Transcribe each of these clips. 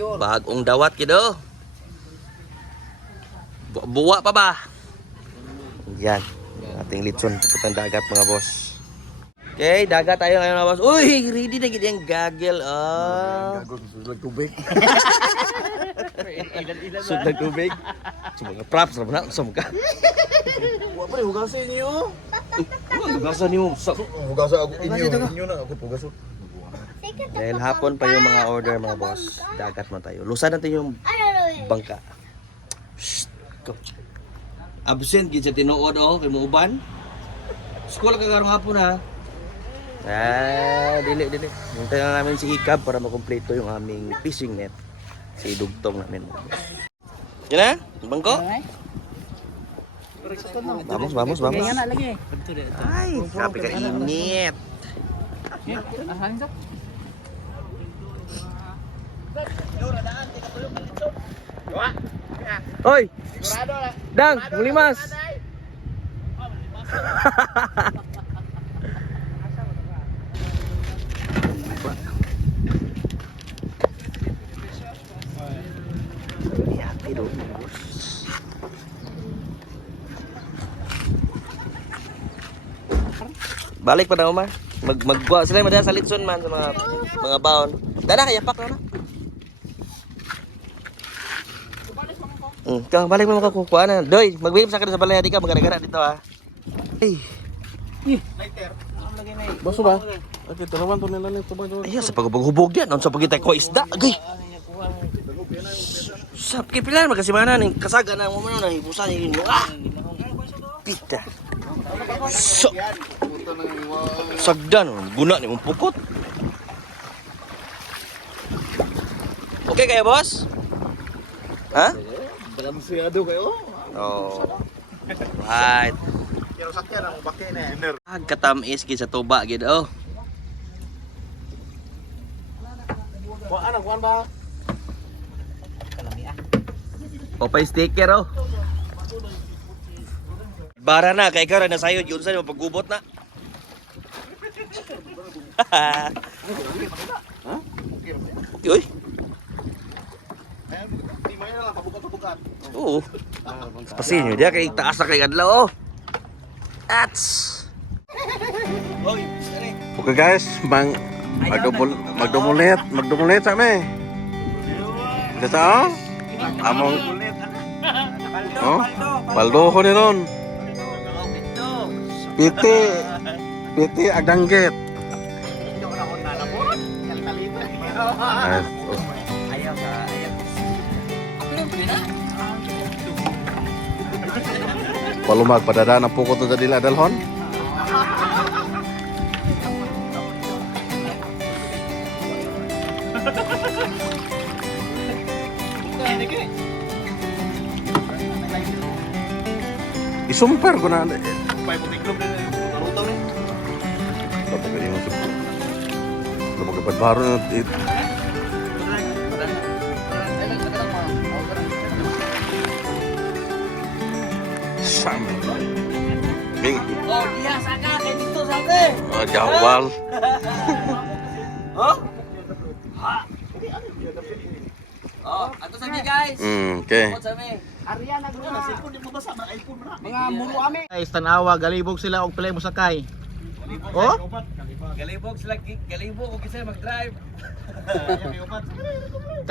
Bagong dawat kido. Buwa pa ba? Yan. Ating litson puputang dagat mga boss. Okay, dagat tayo ngayon mga boss. Uy, ready na gid yung gagel. Gagol sa tubig. Sudah tubig. Semoga props lah benar semoga. Wa pre hugasin niyo. Hugasan niyo. Hugasan ako inyo na ako hugasan. Dahil hapon pa yung mga order mga boss. Dagat man tayo. Lusan natin yung bangka. Shh. Go. Absent gid sa tinuod kay muuban. School ka karong hapon ha. Dili. Hintayin na namin si Ikab para makumpleto yung aming fishing net. Si Dugtong namin. Yan na? Bangko? Vamos. Ay, grabe ka init. Hoy! Dang, mulimas! Balik pa na Omar. Magwa sila madaya sa litson man sa mga baon. Dala kaya pak na. Balik mo makakukuha na. Doy, magbihim sa akin sa balay di ka magara-gara dito ha. Ay. Lighter. Baso ba? Okay, tanawan to nila nito ba? Ay, sa paghubog yan, sa pagkita ko isda. Agay. Sa pagkipilan magkasimana ning kasaga na mo man na hibusan ninyo. Pita. So. Sagdan, guna ni mong pukot. Okay kayo, boss? Ha? Balanseado kayo. Oh. Right. Pero sakyan ang bakay na iner. Agkatamis gid sa tuba gid oh. Kuan ba? O pa sticker oh. Bara na kay karon na sayo yun sa paggubot na. Ha? Uy. Di may na lang pabukat-bukat. Oo. Pasin nyo dia kay taas na kay adlaw oh. Ats. Okay guys, magdumulit sa me. Dito oh. Among Paldo ko ni ron. Piti agdanggit. Palumag padada na pukot to dila dalhon. Isumpar ko na. Pay mo tiklop na narutaw ni. Dapat kini mo sa. Dapat kapag baro na Sami. Ming. Oh, dia saka kay dito sabi. Oh, jawal. Oh? Oh, ato sabi guys. Okay. Ariana guna. Cellphone di mo basa mga iPhone na. Mga muro ami. Guys, tanawa, galibog sila og pilay mo sakay. Oh? Galibog sila, galibog og isa mag-drive.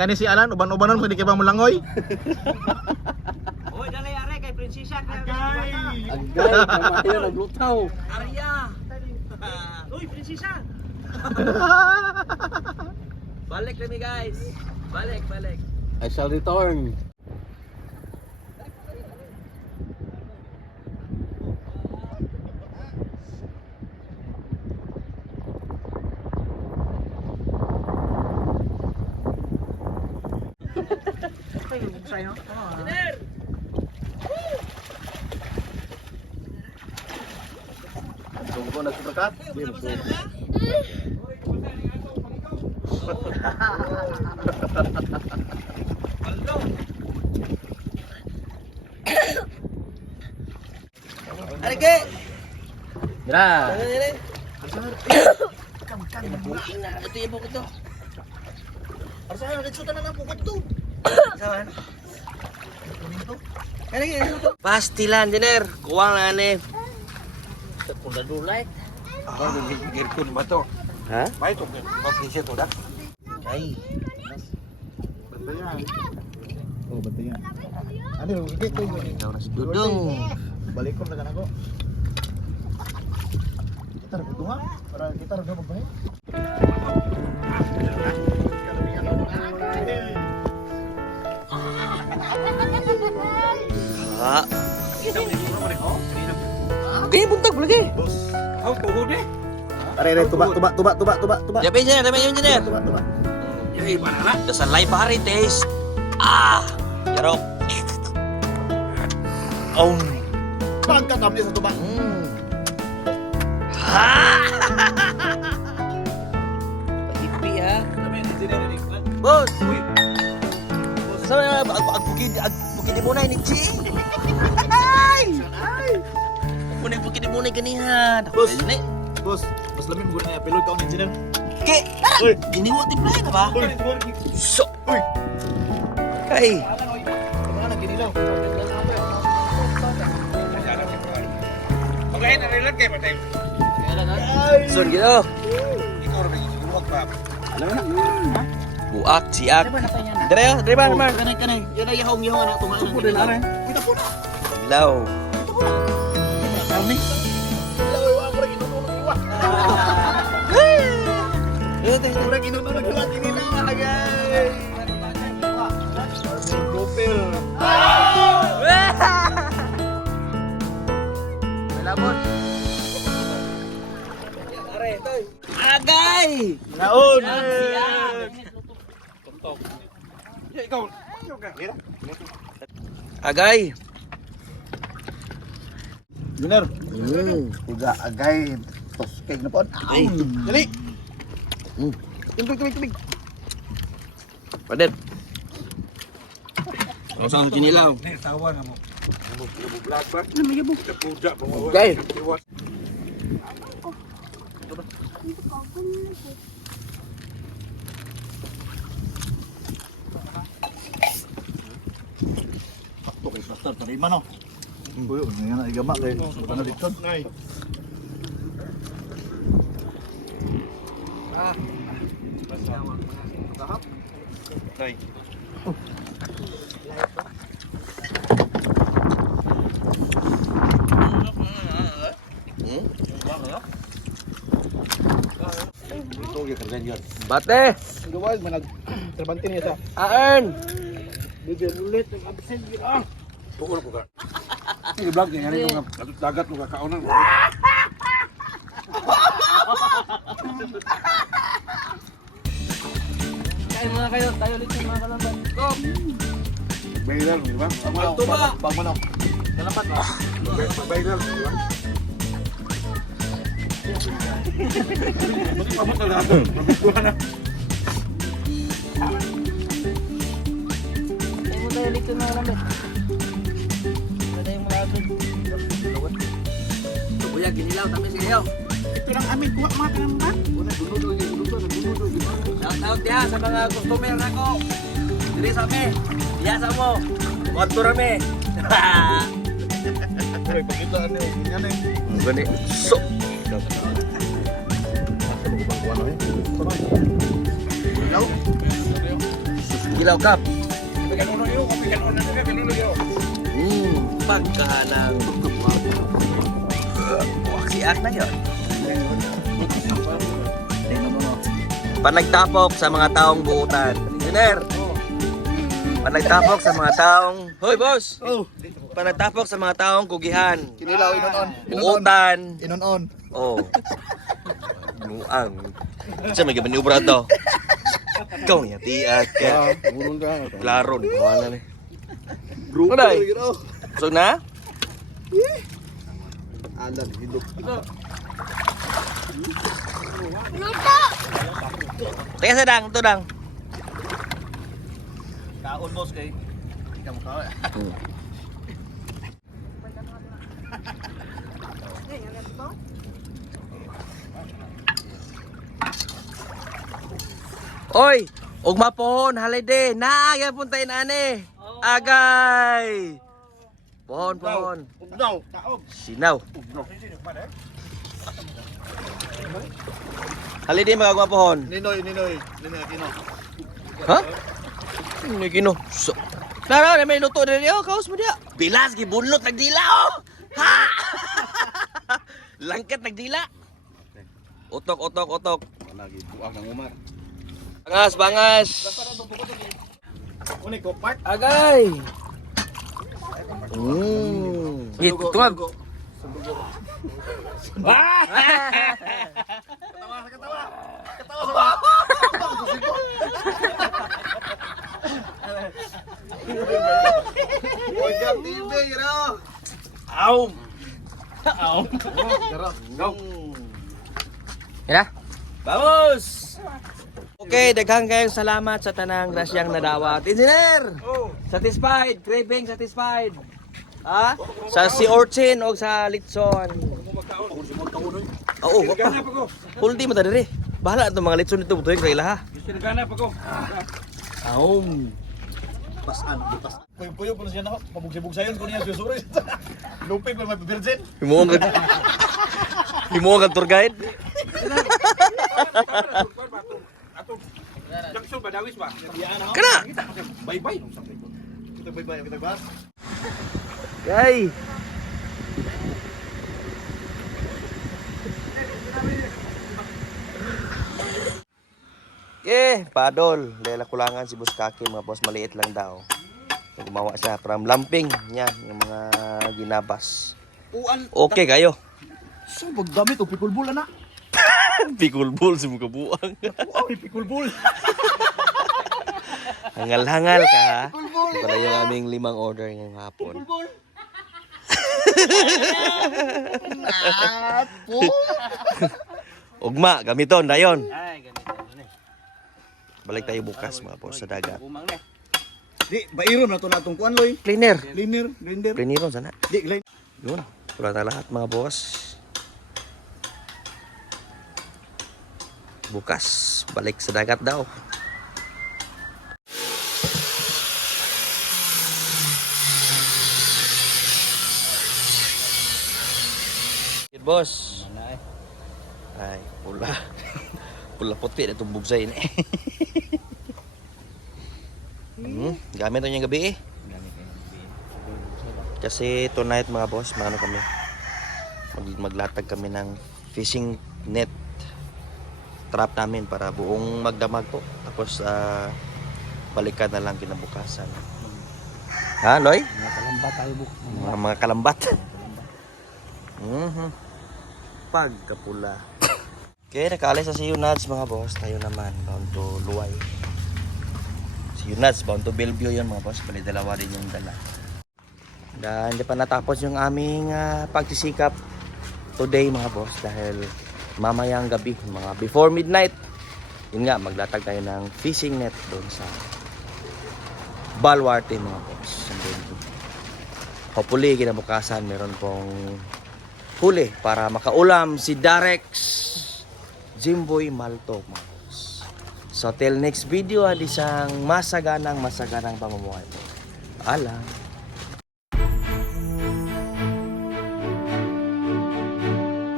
Kani si Alan, uban-ubanon mo di kay ba mo langoy? Oy, dali are kay Prinsesya. Agay, kamay na naglutaw. Arya. Uy, Prinsesya. Balik kami guys. Balik. I shall return. Tunggu na sedekat. Arige. Gra. Ito yung buko to. Asa na nagsutan na pukot to. Saan? Pastilan, Jenner. Kuwang na ni. Kung dadulay. Girkon ba to? Ha? May to. Okay siya to da. Ay. Oh, betul ya. Ada gede ko yun. Ikaw na si Dudong. Balik ko na ako. Kita rin ito nga. Para kita rin magbahay. Ha? Gaya buntag lagi. Aw tuhod eh. Are tuba. Yapi Jenner, yapi yun Jenner. Tuba. Yay banana. Dasal live hari taste. Ah, yarok. Oh. Pagka kami sa tuba. Ipi ha. Kami ni dinere ni kan. Boss. Uy. Sama na agpukid mo na ni Chi. Muna pukid mo na ganihan. Boss. Ni. Bos, bos lebih menggunakan apelod kau ni engineer. Ke. Gini mo tiplay na ba? So. Uy. Ay. Kemana gini lo? Okay na rin kay patay. Son gitu. Ikaw rin yung pa. Buak, siak. Dire yo, dire ba naman? Kanay. Yan ay yahong anak tumain. Supo din are. Kita po na. Ilaw. Kami. Hello, ako rin inutulong iwa. Ako rin inutulong iwa. Kini lang agay. Profil. Malabot. Agay! Naon. Ikaw. Agay! Bener. Uga agay. Tos kay na po. Ay. Dali. Tubig. Padet. Ang saan kinilaw? Ni tawa na mo. Vlog ba? Puja pa mo. Agay! Sakto kay Pastor Parima no. Uy, ano na igama kay ano dito? Nay. Nay. Ito yung kerjaan yun. Bate! Gawal manag trabante niya sa. Aan! Bigyan ulit ng absent gid ah. Tukol ko ka. Ini vlog niya rin yung dagat mo kakaunan. Kain muna kayo, tayo ulit sa mga kalamban. Go! Viral, di ba? Tuba! Bang manok. Kalapat mo. Viral, di ba? Bakit pamot na lahat? Mabiguan na. Tayo mo tayo ulit sa mga kalamban. Tayo yung mga abin. Kuya, ginilaw, tamis kayo. Ito lang amin kuha mga tanamban. Shout out diha sa mga customer nako. Diri sa me. Diya sa mo. Motor rame. Uy, pakitaan niyo ganyan eh. Gani. So. Ilaw. Gilaw kap. Kapikan uno yun, Pagkahanang. Siak na yun. Panagtapok sa mga taong buutan. Engineer. Panagtapok sa mga taong... Hoy, boss! Oh, Panagtapok sa mga taong kugihan. kinilaw inon-on. Buutan. Inon-on. Oh. Buang. Sa may gaban ni Ubra to. Ikaw niya, tiyak ka. Burong ka. Klaro, di ko na ni. Grupo Aday. gitu. So na? Alam hidup. Teka sa dang, ito dang. Kaon boss kay. Ikaw mo kaon. Oy! Ugma pohon, holiday. Naagyan punta inani. Agay. Pohon. Ugnaw. Kaog. Sinaw. Ugnaw. Holiday magagwa pohon. Ninoy Aquino. Ha? Ini gino. So. Nara, may luto na rin. Kaos mo diya. Bilas, gibunlot, nagdila oh. Ha? Langkat, nagdila. Utok. Lagi buang ng Umar. Bangas. Unik ko part. Agay. Gitu, tungag. Wajak TV ira. Aum. Go. Ya. Vamos. Okay, daghang kayong salamat sa tanang grasyang nadawat. Engineer! Satisfied? Craving satisfied? Ha? Sa si Orchin o sa Litson? Oo, wapa. Huldi mo ta diri. Bahala itong mga Litson dito. Butoy ka ila ha. Aum. Pasan. Puyo po na siya na. Pabugsi-bugsayon ko niya susuri. Lupit pa may virgin. Himuong ka tour guide? Kana! Bye-bye. Kita bye-bye kita bas. Yay! Padol. Dahil kulangan si Buskaki, mga boss, maliit lang daw. So, gumawa siya from lamping. Yan, yung mga ginabas. Okay kayo. So paggamit og pikulbul ana. Pikulbul si mga buang. Ay pikulbul. Hangal-hangal ka ha. Ito pala yung aming 5 order ngayong hapon. Ugma, gamiton, dayon. Balik tayo bukas mga boss sa dagat. Di bairo na to natong kuan loy. Cleaner. Grinder. Cleaner sana. Di glay. Yun. Wala na lahat mga boss. Bukas, balik sa dagat daw. Good boss. Ay, pula. Pula puti na itong bugsay na eh. Gamit na niyang gabi eh. Kasi tonight mga boss, maano kami. Maglatag kami ng fishing net trap namin para buong magdamag po. Tapos balikan na lang kinabukasan. Ha, Loy? Mga kalambat tayo buk. Mga kalambat. Pagkapula. Okay, nakaalis na si Yunads mga boss. Tayo naman, bound to Luway. Si Yunads, bound to Bellevue yun mga boss. Bali dalawa rin yung dala. Dahil hindi pa natapos yung aming pagsisikap today mga boss. Dahil mamayang gabi, mga before midnight, yun nga, maglatag tayo ng fishing net doon sa Baluarte mga boss. And then, hopefully, kinabukasan, meron pong huli para makaulam si Darex Jimboy Malto mga boss. So till next video, isang masaganang pamumuhay. Alam.